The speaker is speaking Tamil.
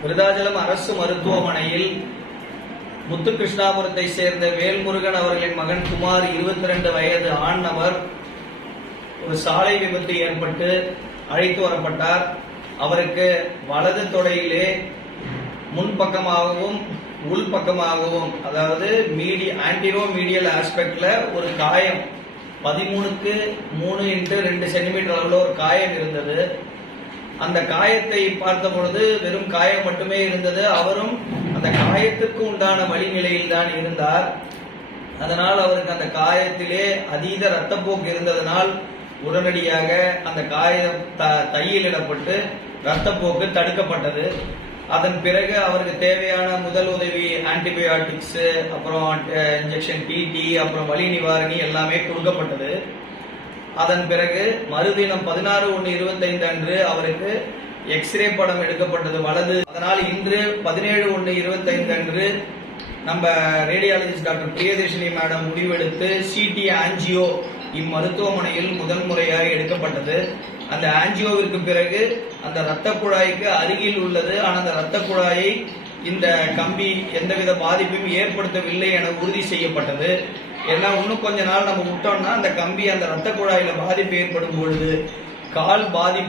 விருதாச்சலம் அரசு மருத்துவமனையில் முத்துகிருஷ்ணாபுரத்தை சேர்ந்த வேல்முருகன் அவர்களின் மகன் குமார் 22 வயது ஆண் நபர் ஒரு சாலை விபத்து ஏற்பட்டு அழைத்து வரப்பட்டார். அவருக்கு வலது தொடையிலே முன்பக்கமாகவும் உள்பக்கமாகவும், அதாவது ஆன்டிரோ மீடியல் ஆஸ்பெக்ட்ல ஒரு காயம் 13x3 சென்டிமீட்டர் அளவுல ஒரு காயம் இருந்தது. அந்த காயத்தை பார்த்த பொழுது வெறும் காயம் மட்டுமே இருந்தது. அவரும் அந்த காயத்துக்கு உண்டான வலி நிலையில் தான் இருந்தார். அதனால் அவருக்கு அந்த காயத்திலே அதீத ரத்தப்போக்கு இருந்ததனால் உடனடியாக அந்த காயம் தையலிடப்பட்டு ரத்தப்போக்கு தடுக்கப்பட்டது. அதன் பிறகு அவருக்கு தேவையான முதல் உதவி ஆன்டிபயோட்டிக்ஸ், அப்புறம் இன்ஜெக்ஷன் டிடி, அப்புறம் வலி நிவாரணி எல்லாமே கொடுக்கப்பட்டது. அதன் பிறகு மறுதினம் 16/1/25 அன்று அவருக்கு எக்ஸ்ரே படம் எடுக்கப்பட்டது வலது. அதனால் இன்று 17/1/25 அன்று நம்ம ரேடியாலஜிஸ்ட் டாக்டர் பிரியதர்ஷினி மேடம் முடிவெடுத்து சிடி ஆஞ்சியோ இம்மருத்துவமனையில் முதல் முறையாக எடுக்கப்பட்டது. அந்த ஆஞ்சியோவிற்கு பிறகு அந்த இரத்த குழாய்க்கு அருகில் உள்ளது. ஆனால் அந்த இரத்த குழாயை இந்த கம்பி எந்தவித பாதிப்பையும் ஏற்படுத்தவில்லை என உறுதி செய்யப்பட்டது. ஏன்னா இன்னும் கொஞ்ச நாள் நம்ம விட்டோம்னா அந்த கம்பி அந்த இரத்த குழாயில பாதிப்பு ஏற்படும் பொழுது கால் பாதிப்பு